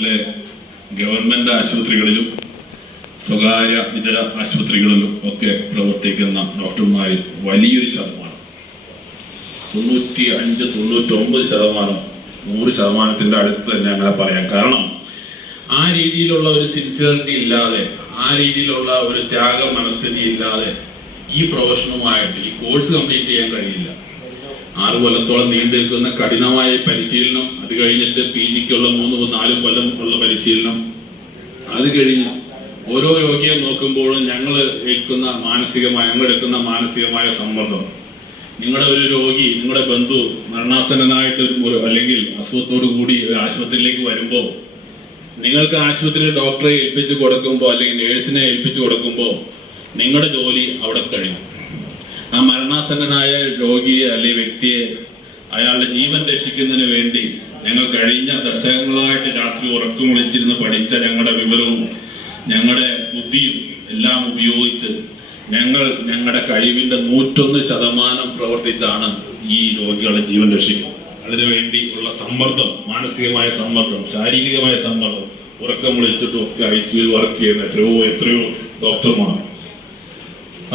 കേരളത്തിലെ ഗവൺമെന്റ് ആശുപത്രികളിലും സ്വകാര്യ ഇതര ആശുപത്രികളിലും ഒക്കെ പ്രവർത്തിക്കുന്ന ഡോക്ടർമാരിൽ വലിയൊരു ശതമാനം 95-99% 100% അടുത്ത് തന്നെ അങ്ങനെ പറയാം. കാരണം ആ രീതിയിലുള്ള ഒരു സിൻസിയറിറ്റി ഇല്ലാതെ, ആ രീതിയിലുള്ള ഒരു ത്യാഗ മനസ്ഥിതി ഇല്ലാതെ ഈ പ്രൊഫഷനുമായിട്ട് ഈ കോഴ്സ് കംപ്ലീറ്റ് ചെയ്യാൻ കഴിയില്ല. 6 കൊല്ലത്തോളം നീണ്ടു നിൽക്കുന്ന കഠിനമായ പരിശീലനം, അത് കഴിഞ്ഞിട്ട് PGക്കുള്ള 3-4 കൊല്ലം ഉള്ള പരിശീലനം, അത് കഴിഞ്ഞ് ഓരോ രോഗിയെ നോക്കുമ്പോഴും ഞങ്ങൾ എടുക്കുന്ന മാനസികമായ സമ്മർദ്ദം. നിങ്ങളുടെ ഒരു രോഗി, നിങ്ങളുടെ ബന്ധു മരണാസന്നനായിട്ട് അല്ലെങ്കിൽ അസുഖത്തോടു കൂടി ഒരു ആശുപത്രിയിലേക്ക് വരുമ്പോൾ, നിങ്ങൾക്ക് ആശുപത്രിയിൽ ഡോക്ടറെ ഏൽപ്പിച്ചു കൊടുക്കുമ്പോൾ അല്ലെങ്കിൽ നേഴ്സിനെ ഏൽപ്പിച്ചു കൊടുക്കുമ്പോൾ നിങ്ങളുടെ ജോലി അവിടെ കഴിയും. ആ മരണാസന്നനായ രോഗിയെ അല്ലെങ്കിൽ വ്യക്തിയെ അയാളുടെ ജീവൻ രക്ഷിക്കുന്നതിന് വേണ്ടി ഞങ്ങൾ കഴിഞ്ഞ ദശകങ്ങളായിട്ട് രാത്രി ഉറക്കം വിളിച്ചിരുന്ന് പഠിച്ച ഞങ്ങളുടെ വിവരവും ഞങ്ങളുടെ ബുദ്ധിയും എല്ലാം ഉപയോഗിച്ച് ഞങ്ങളുടെ കഴിവിന്റെ 101% പ്രവർത്തിച്ചാണ് ഈ രോഗികളുടെ ജീവൻ രക്ഷിക്കുന്നത്. അതിനുവേണ്ടി ഉള്ള സമ്മർദ്ദം, മാനസികമായ സമ്മർദ്ദം, ശാരീരികമായ സമ്മർദ്ദം, ഉറക്കം വിളിച്ചിട്ടും ഒക്കെ ICUവിൽ വർക്ക് ചെയ്യുന്ന എത്രയോ ഡോക്ടർമാർ.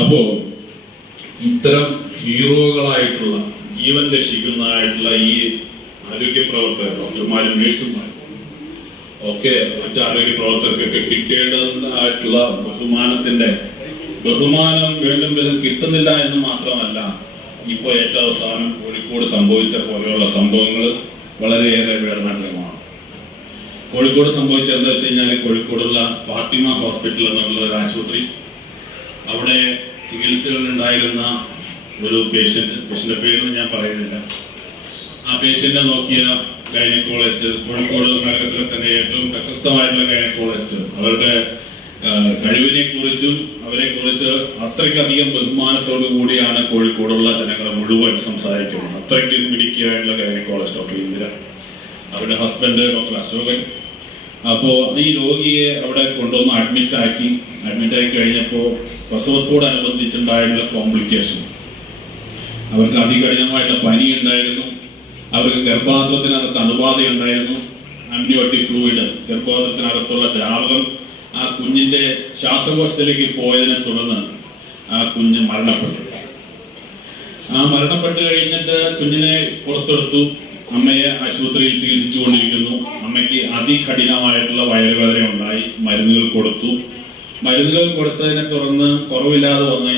അപ്പോ ഇത്തരം ഹീറോകളായിട്ടുള്ള ജീവൻ രക്ഷിക്കുന്നതായിട്ടുള്ള ഈ ആരോഗ്യ പ്രവർത്തകർ, ഡോക്ടർമാരും നേഴ്സുമാരും ഒക്കെ മറ്റു ആരോഗ്യ പ്രവർത്തകർക്കൊക്കെ കിട്ടേണ്ടതായിട്ടുള്ള ബഹുമാനം വീണ്ടും കിട്ടുന്നില്ല എന്ന് മാത്രമല്ല, ഇപ്പോൾ ഏറ്റവും അവസാനം കോഴിക്കോട് സംഭവിച്ച പോലെയുള്ള സംഭവങ്ങൾ വളരെയേറെ വേദനാജനകമാണ്. കോഴിക്കോട് സംഭവിച്ച എന്താ വെച്ച് കഴിഞ്ഞാൽ, കോഴിക്കോടുള്ള ഫാത്തിമ ഹോസ്പിറ്റൽ എന്നുള്ള ഒരു ആശുപത്രി, അവിടെ ചികിത്സകളിലുണ്ടായിരുന്ന ഒരു പേഷ്യന്റെ പേരൊന്നും ഞാൻ പറയുന്നില്ല. ആ പേഷ്യന്റിനെ നോക്കിയ ഗൈനക്കോളജിസ്റ്റ്, കോഴിക്കോട് നഗരത്തിലെ തന്നെ ഏറ്റവും പ്രശസ്തമായിട്ടുള്ള ഗൈനക്കോളജിസ്റ്റ്, അവരുടെ കഴിവിനെ കുറിച്ചും അവരെ കുറിച്ച് അത്രയ്ക്കധികം ബഹുമാനത്തോടു കൂടിയാണ് കോഴിക്കോടുള്ള ജനങ്ങളെ മുഴുവൻ സംസാരിക്കുന്നത്. അത്രയ്ക്ക് മിടുക്കിയായിട്ടുള്ള ഗൈനക്കോളജിസ്റ്റ് ഡോക്ടർ ഇന്ദിര, അവരുടെ ഹസ്ബൻഡ് ഡോക്ടർ അശോകൻ. അപ്പോൾ ഈ രോഗിയെ അവിടെ കൊണ്ടുവന്ന് അഡ്മിറ്റാക്കി കഴിഞ്ഞപ്പോൾ പ്രസവത്തോടനുബന്ധിച്ചുണ്ടായിട്ടുള്ള കോംപ്ലിക്കേഷൻ, അവർക്ക് അതികഠിനമായിട്ട് പനി ഉണ്ടായിരുന്നു, അവർക്ക് ഗർഭാത്രത്തിനകത്ത് അണുബാധ ഉണ്ടായിരുന്നു, അമ്നിയോട്ടിക് ഫ്ലൂയിഡ്, ഗർഭാത്രത്തിനകത്തുള്ള ദ്രാവകം ആ കുഞ്ഞിന്റെ ശ്വാസകോശത്തിലേക്ക് പോയതിനെ തുടർന്ന് ആ കുഞ്ഞ് മരണപ്പെട്ട് കഴിഞ്ഞിട്ട് കുഞ്ഞിനെ പുറത്തെടുത്തു. അമ്മയെ ആശുപത്രിയിൽ ചികിത്സിച്ചുകൊണ്ടിരിക്കുന്നു. അമ്മയ്ക്ക് അതികഠിനമായിട്ടുള്ള വയറുവേദന ഉണ്ടായി. മരുന്നുകൾ കൊടുത്തതിനെ തുടർന്ന് കുറവില്ലാതെ വന്നു കഴിഞ്ഞാൽ